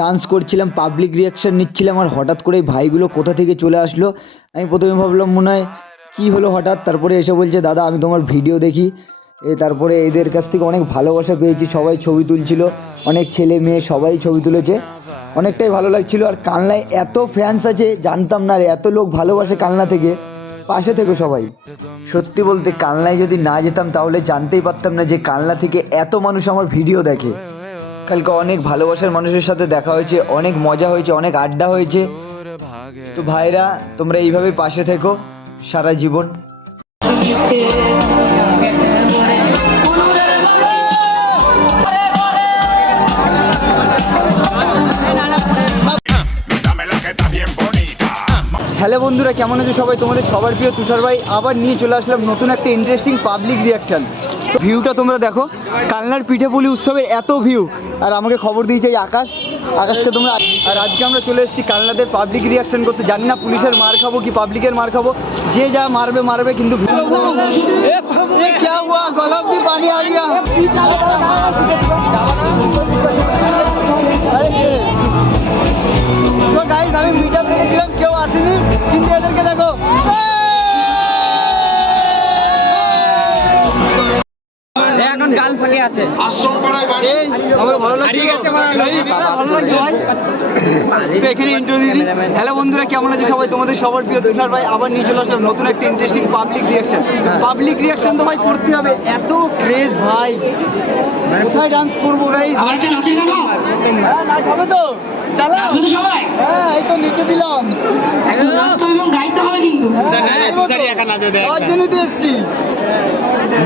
Dance করছিলাম public reaction নিচ্ছিলাম আর হঠাৎ করে ভাইগুলো কোথা থেকে চলে আসলো? আমি প্রথমে ভাবলাম মনে হয় কী হলো হঠাৎ? তারপরে এসে বলছে, দাদা, আমি তোমার ভিডিও দেখি। এ তারপরে এদের কাছ থেকে অনেক ভালোবাসা পেয়েছি, সবাই ছবি তুলছিল, অনেক ছেলে মেয়ে সবাই ছবি তুলেছে। অনেকটাই ভালো লাগছিল আর কানলায় এত ফ্যান্স আছে, জানতাম না আর এত লোক ভালোবাসে কালনা থেকে। পাশে থেকে সবাই। সত্যি বলতে কালনায় যদি না যেতাম, তাহলে জানতেই পারতাম না যে কালনা থেকে এত মানুষ আমার ভিডিও দেখে। কালকে অনেক ভালোবাসার মানুষের সাথে দেখা হয়েছে, অনেক মজা হয়েছে, অনেক আড্ডা হয়েছে। তো ভাইরা, তোমরা এইভাবে পাশে থেকো, সারা জীবন. হ্যালো বন্ধুরা, কেমন আছো সবাই? তোমাদের সবার প্রিয় তুষার ভাই। আবার নিয়ে চলে আসলাম নতুন একটা ইন্টারেস্টিং পাবলিক রিয়াকশন ভিউটা তোমরা দেখো, কালনার পিঠেপুলি উৎসবের এত ভিউ আর আমাকে খবর দিয়েছে এই আকাশ আকাশকে তোমরা আর আজকে আমরা চলে এসেছি কালনাদের পাবলিক রিয়াকশন করতে জানি না পুলিশের মার খাবো কি পাবলিকের মার খাবো যে যা মারবে মারবে কিন্তু এ क्या हुआ गलब भी पानी आ गया अरे ये। তো গাইস আমি মিট আপ রেখেছিলাম কেউ আসেনি কিন্তু এদেরকে দেখো এখন গাল ফাঁকে আছে। ভাই? এখানে ইন্টারভিউ দিদি হ্যালো বন্ধুরা কেমন আছে সবাই? তোমাদের সবার প্রিয় তুষার ভাই আবার নিয়ে চলে আসলাম নতুন একটা interesting public reaction public reaction তো ভাই করতে হবে। এত ক্রেজ ভাই। কোথায় ডান্স করব কেন হ্যাঁ নাচ হবে তো। সবাই? হ্যাঁ এই তো নিচে দিলাম। একদম নাচতে হবে গাইতে হবে কিন্তু। তো এসছি লাইভ আছে গাইতে হবে হ্যাঁ গাইছি বলো ও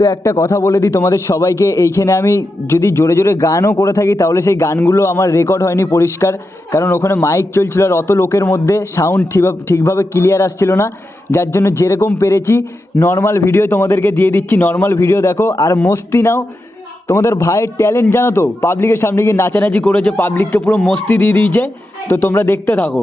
তো একটা কথা বলে দিই তোমাদের সবাইকে, এইখানে আমি যদি জোরে জোরে গানও করে থাকি তাহলে সেই গানগুলো আমার রেকর্ড হয়নি পরিষ্কার। কারণ ওখানে মাইক চলছিল আর অত লোকের মধ্যে সাউন্ড ঠিকভাবে ক্লিয়ার আসছিল না। যার জন্য যেরকম পেরেছি নর্মাল ভিডিও তোমাদেরকে দিয়ে দিচ্ছি। নর্মাল ভিডিও দেখো, আর মস্তি নাও। তোমাদের ভাইয়ের ট্যালেন্ট জানো তো? পাবলিকের সামনে গিয়ে নাচানাচি করেছে পাবলিককে পুরো মস্তি দিয়ে দিয়েছে। তো তোমরা দেখতে থাকো।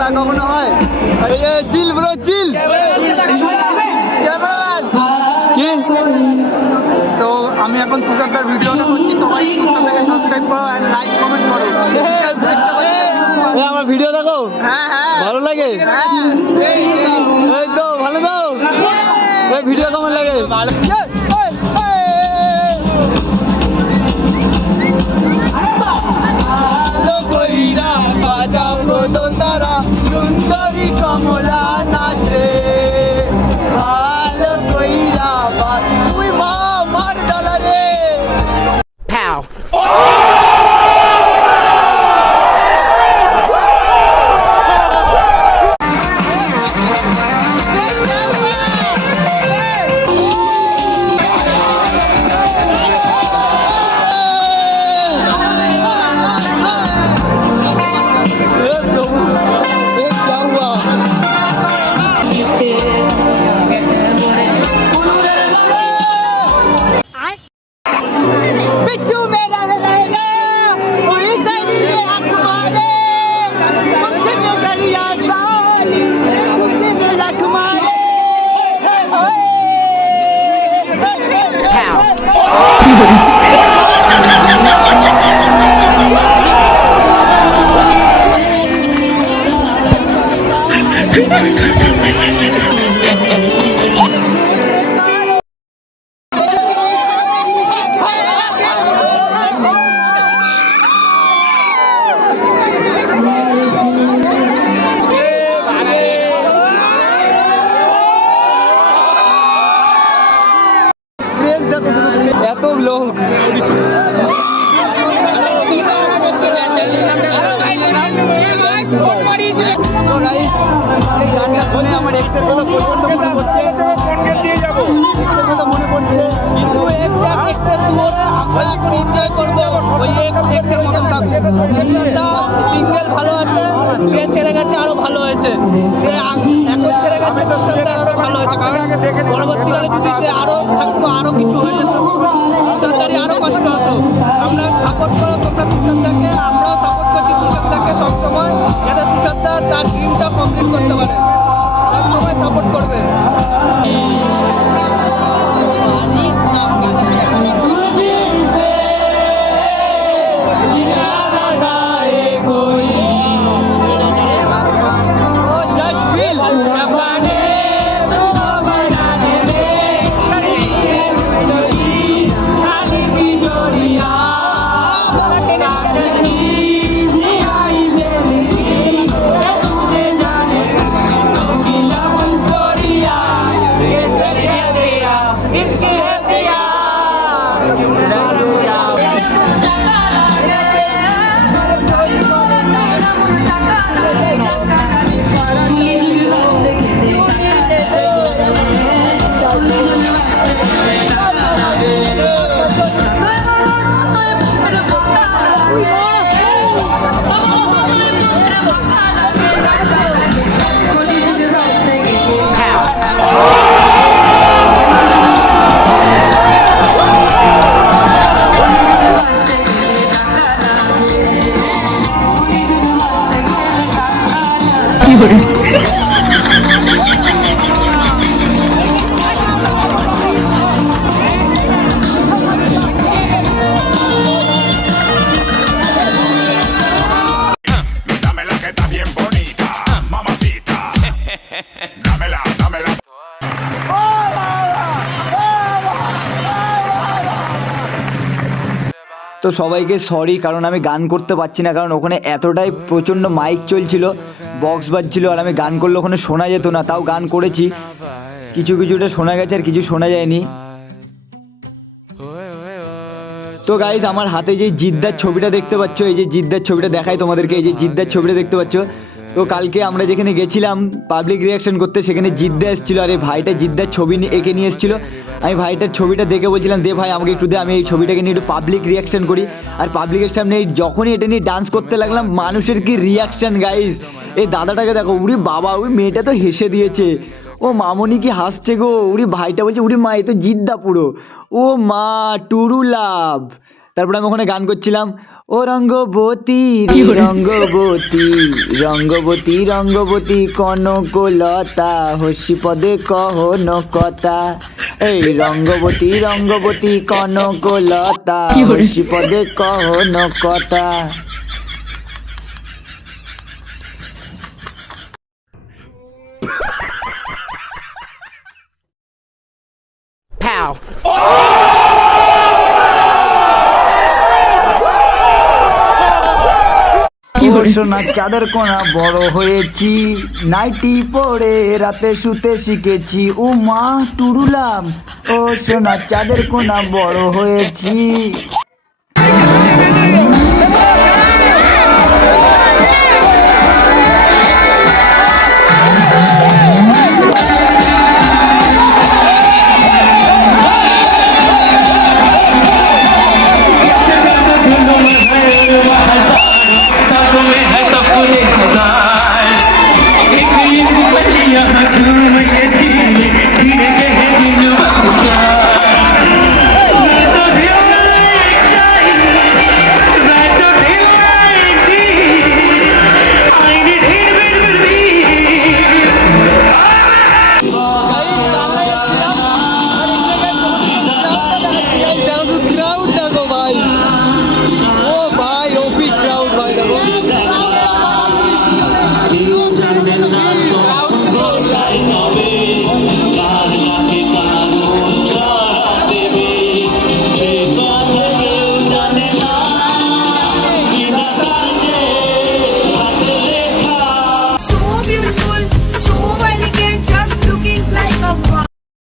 তা কখনো হয়? চিল ব্রো চিল কি? তো আমি এখন তুষারদার ভিডিওটা করছি সবাই তুষারদাকে সাবস্ক্রাইব করো আর লাইক কমেন্ট করো। আমার ভিডিও দেখো? হ্যাঁ হ্যাঁ। ভালো লাগে? এই তো ভালো দাও এই ভিডিও কেমন লাগে? ভালো। আলো কইরা বাজাও গো দোতারা সুন্দরী কমলা এত লোক। Oh, তো এই গানটা শুনে আমার এক্সের কথা প্রচণ্ড মনে পড়ছে। এক্সের কথা মনে পড়ছে। কিন্তু এক্স এক্সের দুয়ারে আমরা এখন এনজয় করব। ওই এক্স এক্সের মতন থাকবে সিঙ্গেল ভালো আছে, সে ছেড়ে গেছে, আরও ভালো হয়েছে। সে এখন ছেড়ে গেছে ভালো হয়েছে, কারণ পরবর্তীকালে যদি সে আরও থাকতো, আরও কিছু হয়ে যেত সরকারি আরও কষ্ট হতো। আমরা সাপোর্ট করো, তোমরা তুষারদাকে আমরাও সাপোর্ট করছি তুষারদাকে সবসময়, যাতে তুষারদা তার ড্রিমটা কমপ্লিট করতে পারে। তো সবাইকে সরি কারণ আমি গান করতে পারছি না, কারণ ওখানে এতটাই প্রচণ্ড মাইক চলছিল বক্স বাজছিল, আর আমি গান করলে ওখানে শোনা যেত না, তাও গান করেছি। কিছু কিছুটা শোনা গেছে, আর কিছু শোনা যায়নি। তো গাইজ আমার হাতে যে জিদ্দার ছবিটা দেখতে পাচ্ছ, এই যে জিদ্দার ছবিটা দেখাই তোমাদেরকে, এই যে জিদ্দার ছবিটা দেখতে পাচ্ছ, তো কালকে আমরা যেখানে গেছিলাম পাবলিক রিয়াকশন করতে, সেখানে জিদ্দা এসেছিল, আর এই ভাইটা জিদ্দার ছবি এঁকে নিয়ে এসেছিল। আমি ভাইটার ছবিটা দেখে বলছিলাম, দে ভাই, আমাকে একটু দে, আমি এই ছবিটাকে নিয়ে একটু পাবলিক রিয়াকশন করি। আর পাবলিকের সামনে এই যখনই এটা নিয়ে ডান্স করতে লাগলাম, মানুষের কি রিয়াকশন গাইজ এই দাদাটাকে দেখো উরি বাবা, ওই মেয়েটা তো হেসে দিয়েছে। ও মামনি কি হাসছে গো? উরি ভাইটা বলছে উরি মা, এ তো জিদ্দা পুরো। ও মা, টুরু লাভ। তারপরে আমি ওখানে গান করছিলাম ও রঙ্গবতী রঙ্গবতী রঙ্গবতী রঙ্গবতী কনকলতা হসি পদে কহন কথা এই রঙ্গবতী রঙ্গবতী কনকলতা হসি পদে কহন কথা। সোনা চাঁদের কোনা বড় হয়েছি? নাইটি পরে রাতে শুতে শিখেছি। ও মা টুরুলাম ও সোনা চাঁদের কোনা বড় হয়েছি?